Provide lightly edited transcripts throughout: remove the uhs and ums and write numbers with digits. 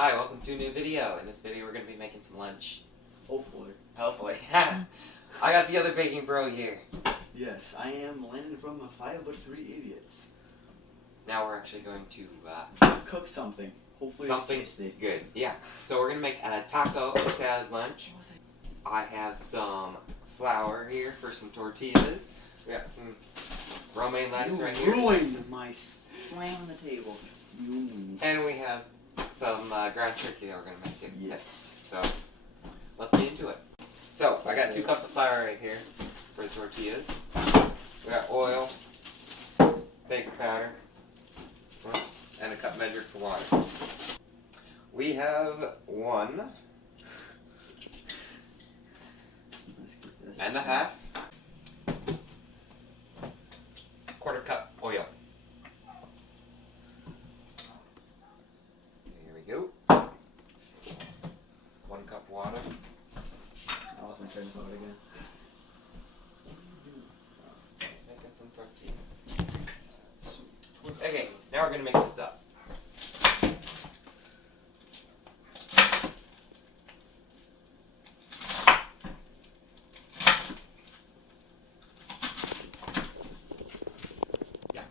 Hi, welcome to a new video. In this video we're going to be making some lunch. Hopefully. Hopefully. I got the other baking bro here. Yes, I am Landon from 5 but 3 Idiots. Now we're actually going to cook something. Hopefully something it's tasty. Good. Yeah. So we're going to make a taco and salad lunch. I have some flour here for some tortillas. We got some romaine lettuce right here. You ruined my slam on the table. And we have some ground turkey that we're going to make too. Yes. So let's get into it. So I got 2 cups of flour right here for the tortillas. We got oil, baking powder, and a cup measure for water. We have 1.5 quarter cup oil. Here we go. 1 cup water. I'll have my try to put it again. Making some tortillas. Okay, now we're gonna mix this up.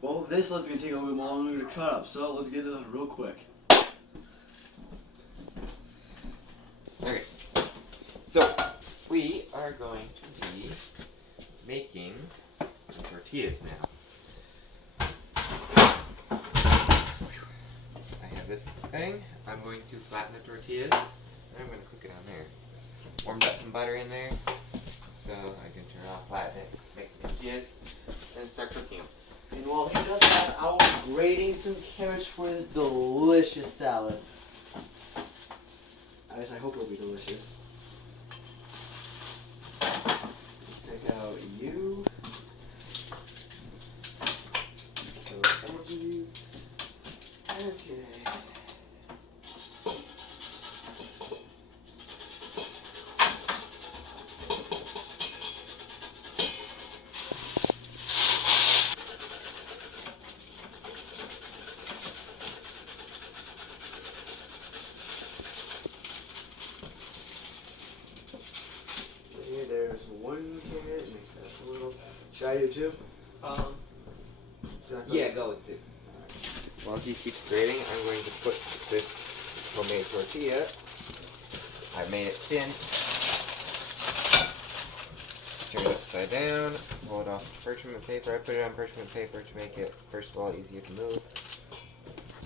Well, this one's going to take a little bit longer to cut up, so let's get this done real quick. Okay, so we are going to be making some tortillas now. I have this thing. I'm going to flatten the tortillas, and I'm going to cook it on there. Warmed up some butter in there, so I can turn it off, flatten it, make some tortillas, and start cooking them. And while he does that, I'll be grating some carrots for this delicious salad. At least I hope it'll be delicious. Let's take out you. So energy. Okay. There's 1 carrot, mix that a little. Should I do 2? Yeah, go with 2. While he keeps grating, I'm going to put this homemade tortilla. I made it thin. Turn it upside down. Pull it off parchment paper. I put it on parchment paper to make it, first of all, easier to move.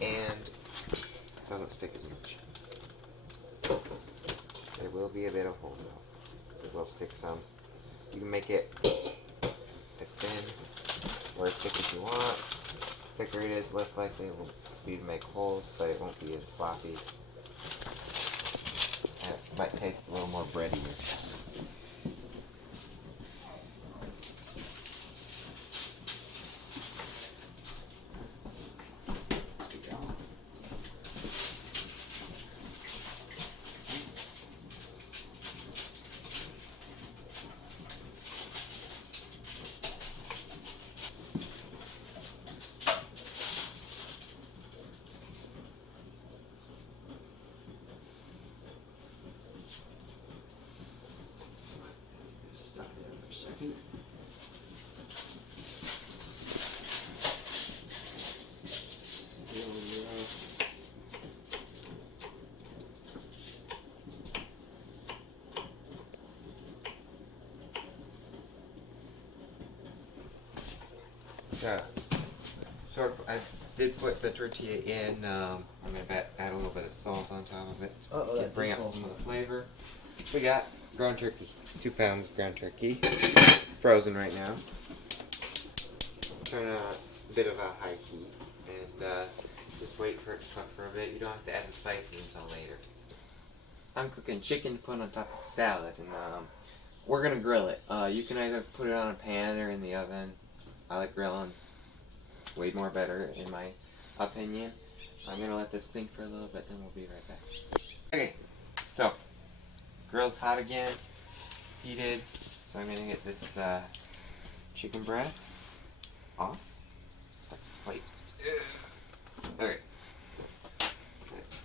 And it doesn't stick as much. There will be a bit of hole though. It will stick some. You can make it as thin or as thick as you want. The thicker it is, less likely it will be to make holes, but it won't be as floppy. And it might taste a little more breadier. Second. So I did put the tortilla in. I'm going to add a little bit of salt on top of it to bring out some of the flavor. We got ground turkey, 2 pounds of ground turkey, frozen right now. Turn on a bit of a high heat and just wait for it to cook for a bit. You don't have to add the spices until later. I'm cooking chicken to put on top of the salad, and we're going to grill it. You can either put it on a pan or in the oven. I like grilling. Way more better in my opinion. I'm going to let this clean for a little bit, then we'll be right back. Okay, so grill's hot again, heated, so I'm going to get this chicken breast off. Wait. Okay.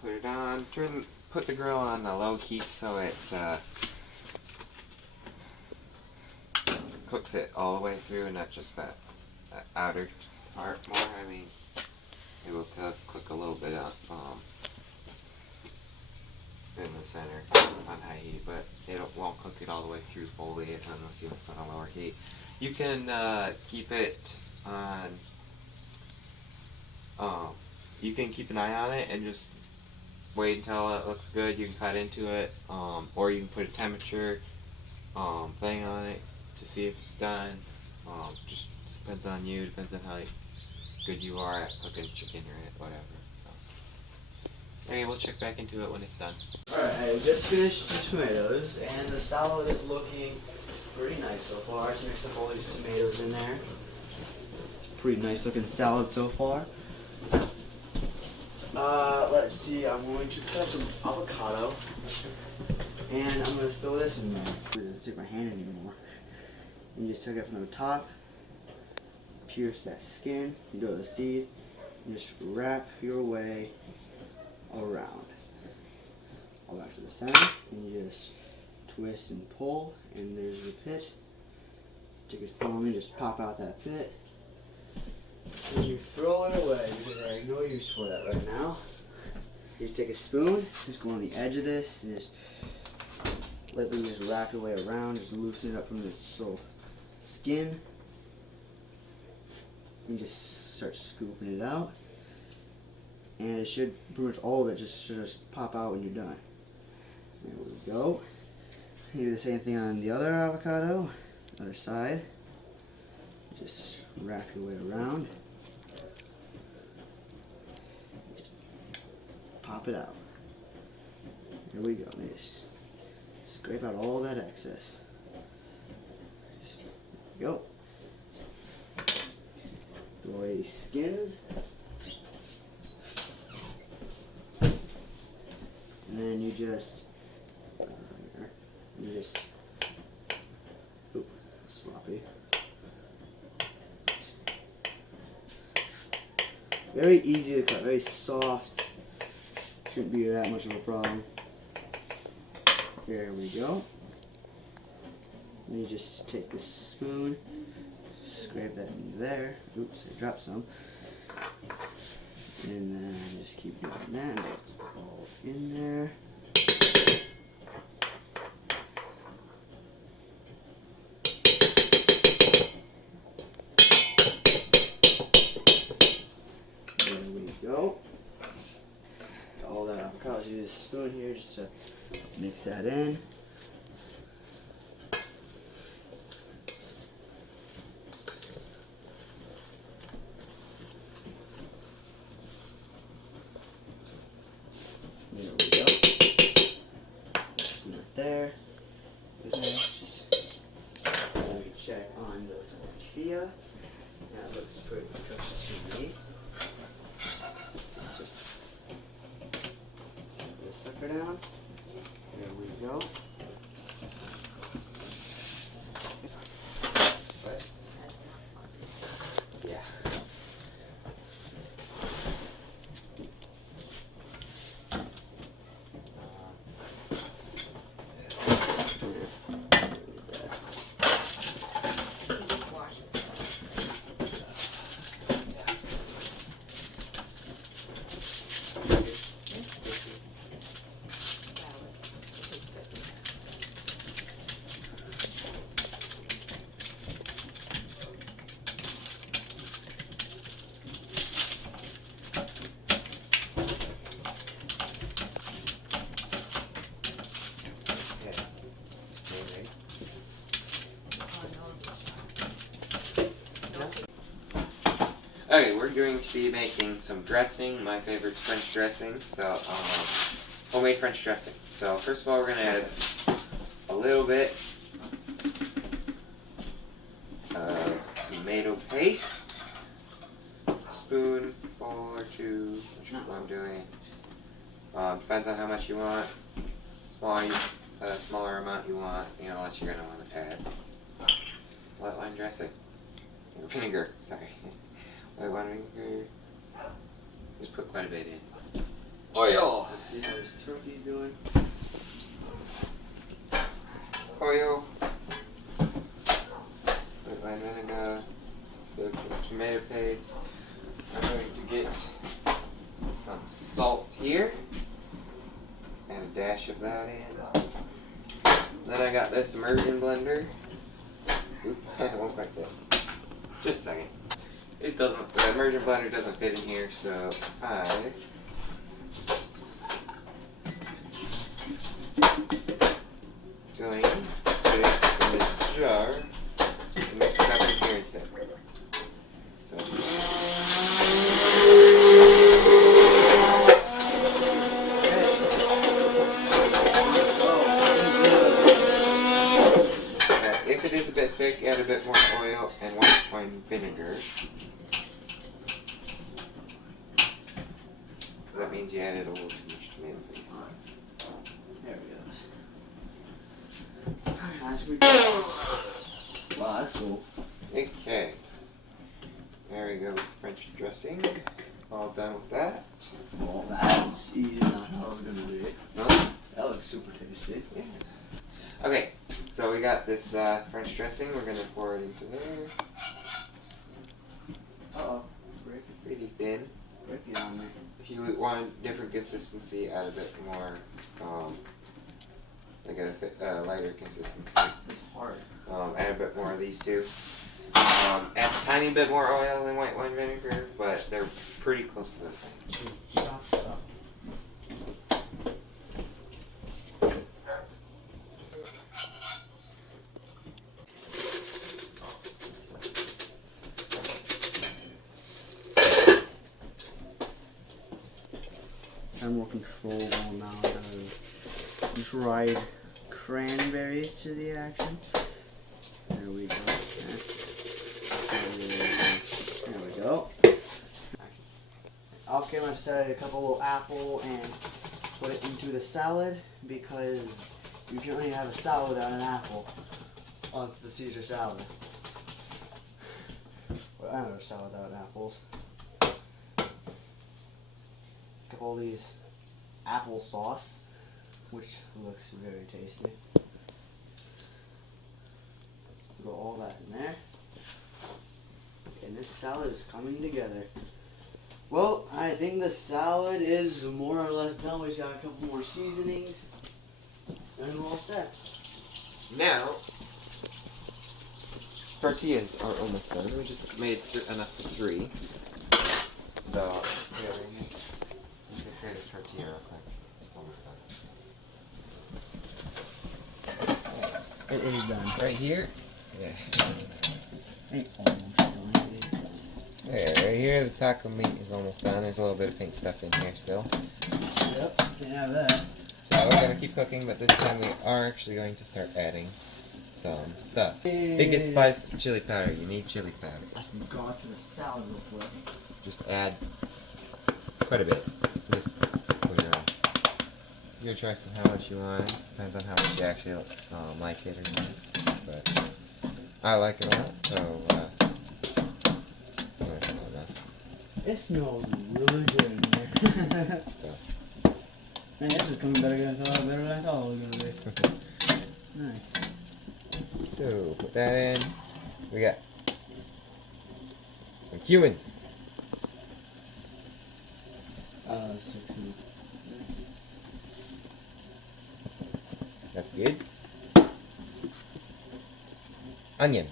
put it on. Put the grill on the low heat so it cooks it all the way through, and not just that outer part more. I mean, it will cook a little bit in the center on high heat, but it won't cook it all the way through fully unless it's on a lower heat. You can keep it on. You can keep an eye on it and just wait until it looks good. You can cut into it, or you can put a temperature thing on it to see if it's done. Just depends on you. Depends on how good you are at cooking chicken or whatever. Anyway, we'll check back into it when it's done. Alright, I just finished the tomatoes, and the salad is looking pretty nice so far. I just mixed up all these tomatoes in there. It's a pretty nice looking salad so far. Let's see, I'm going to cut some avocado, and I'm going to throw this in there. It doesn't stick my hand anymore. And you just take it from the top, pierce that skin, you go to the seed, and just wrap your way around. All back to the center, and you just twist and pull, and there's the pit. Take your thumb and just pop out that pit. And you throw it away because I have no use for that right now. You just take a spoon, just go on the edge of this, and just lightly just wrap your way around, just loosen it up from this little skin, and just start scooping it out. And it should, pretty much all of it should just pop out when you're done. There we go. You do the same thing on the other avocado, other side. Just wrap your way around. Just pop it out. There we go. Just scrape out all that excess. There we go. Throw away these skins. And then you just, oop, sloppy. Very easy to cut, very soft. Shouldn't be that much of a problem. There we go. And you just take this spoon, scrape that in there. Oops, I dropped some. And then just keep doing that, and it's all in there. There we go. Got all that avocado. Use this spoon here just to mix that in. There we go. There. Just let me check on the tortilla. That looks pretty cooked to me. Just set this sucker down. There we go. But, yeah. Okay, we're going to be making some dressing. My favorite's French dressing, so homemade French dressing. So first of all, we're going to add a little bit of tomato paste, spoonful or two, which is what I'm doing. Depends on how much you want. Smaller amount you want, unless you're going to want to add white wine dressing. Vinegar, sorry. White wine vinegar. Just put quite a bit in. Oil. Let's see how this turkey's doing. Oil. Put my vinegar. Put some tomato paste. I'm going to get some salt here. And a dash of that in. Then I got this immersion blender. Oop, it won't quite fit. Just a second. The immersion blender doesn't fit in here, so I going to put it in this jar and mix it up in here instead. If it is a bit thick, add a bit more oil and white wine vinegar. So that means you added a little too much tomato paste. There we go. That's pretty good. Wow, that's cool. Okay. There we go with French dressing. All done with that. Well, that's easy enough. How I was gonna do it. No? That looks super tasty. Yeah. Okay, so we got this French dressing. We're going to pour it into there. Uh-oh. Pretty thin. Break it on there. If you want a different consistency, add a bit more, like a lighter consistency. It's hard. Add a bit more of these two. Add a tiny bit more oil than white wine vinegar, but they're pretty close to the same. Stop. And more controllable now of dried cranberries to the action. There we go. There we go. Off camera, I decided to cut a little apple and put it into the salad because you can't really have a salad without an apple. Oh, it's the Caesar salad. Well, I don't know a salad without apples. Got all these applesauce, which looks very tasty. Put all that in there. And this salad is coming together. Well, I think the salad is more or less done. We just got a couple more seasonings. And we're all set. Now, tortillas are almost done. We just made enough for 3. So, yeah, we can create a tortilla real quick. It's almost done. It is done. Right here? Yeah. Ain't almost done. There, right here, the taco meat is almost done. There's a little bit of pink stuff in here still. Yep, can't have that. So we're going to keep cooking, but this time we are actually going to start adding some stuff. Biggest spice is chili powder. You need chili powder. Let's go to the salad real quick. Just add quite a bit. Just your choice of how much you want. Depends on how much you actually like it or not. But I like it a lot, so it smells really good in here. so. Man, this is coming better than I thought it was going to be. Nice. So, put that in. We got some cumin. Let's take some. That's good. Onion.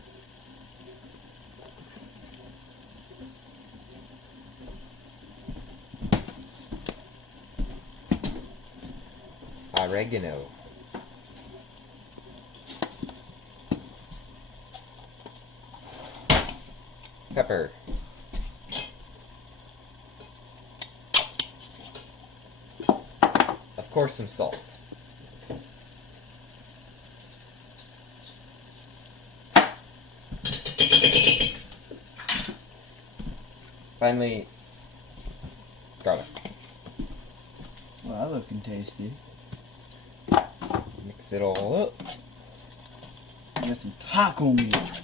Oregano. Pepper. Of course, some salt. Finally, garlic. Well, that looking tasty. Mix it all up. I got some taco meat.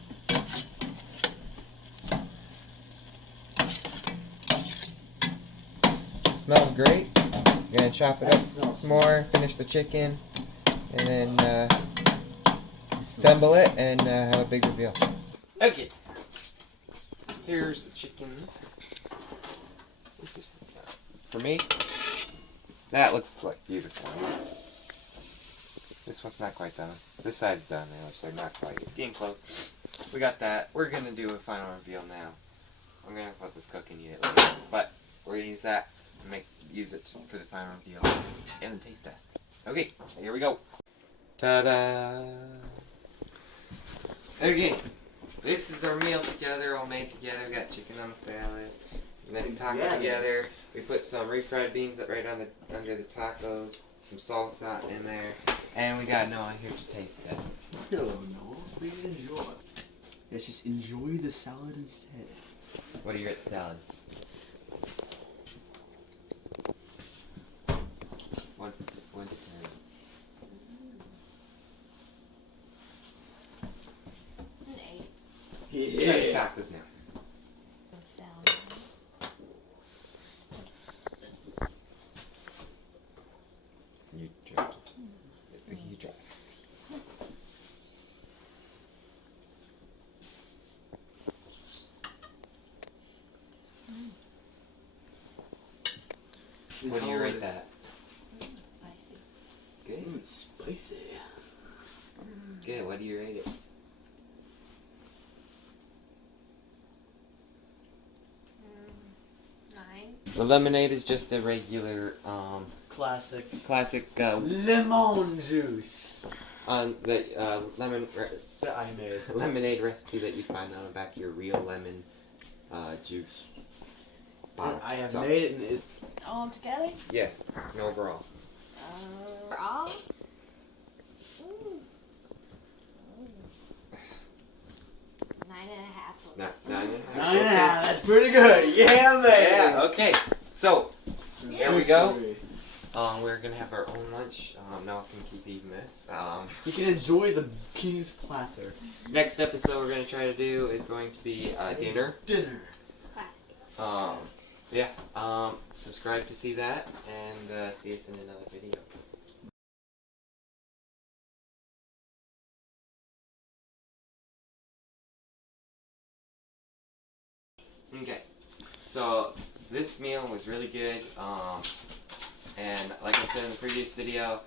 Smells great. Gonna chop it up some more, finish the chicken, and then assemble it and have a big reveal. Okay. Here's the chicken. This is for me. That looks like beautiful. This one's not quite done. This side's done, the other side not quite. It's getting close. We got that. We're gonna do a final reveal now. I'm gonna let this cook and eat it later, but we're gonna use that and use it for the final reveal and the taste test. Okay, here we go. Ta-da! Okay, this is our meal together, all made together. We got chicken on the salad. Nice taco together. We put some refried beans right under the tacos. Some salsa in there, and we got Noah here to taste test. Hello, Noah. Please enjoy. Let's just enjoy the salad instead. What do you rate the salad? One. An 8. Yeah. Try the tacos now. Salad. You try. You try. What do you rate that? Spicy. Good. It's spicy. Good. What do you rate it? 9. The lemonade is just a regular, Classic classic, lemon juice the that I made. lemonade recipe that you find on the back of your real lemon juice bottle. I have So, made it, and it. All together? Yes, and overall. All? Ooh. 9.5. 9.5. 9.5. That's pretty good. Yeah, man. Yeah. Okay. So here we go. We're gonna have our own lunch. Noah can keep eating this. You can enjoy the king's platter. Next episode we're gonna try to do is going to be dinner. Dinner. Classic. Yeah. Subscribe to see that, and see us in another video. Okay. So this meal was really good. And like I said in the previous video,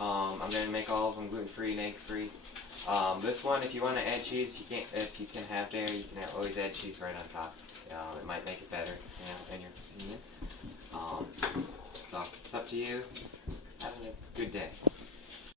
I'm gonna make all of them gluten-free and egg-free. This one, if you want to add cheese, you can't. If you can have dairy, you can always add cheese right on top. It might make it better, in your opinion. So it's up to you. Have a good day.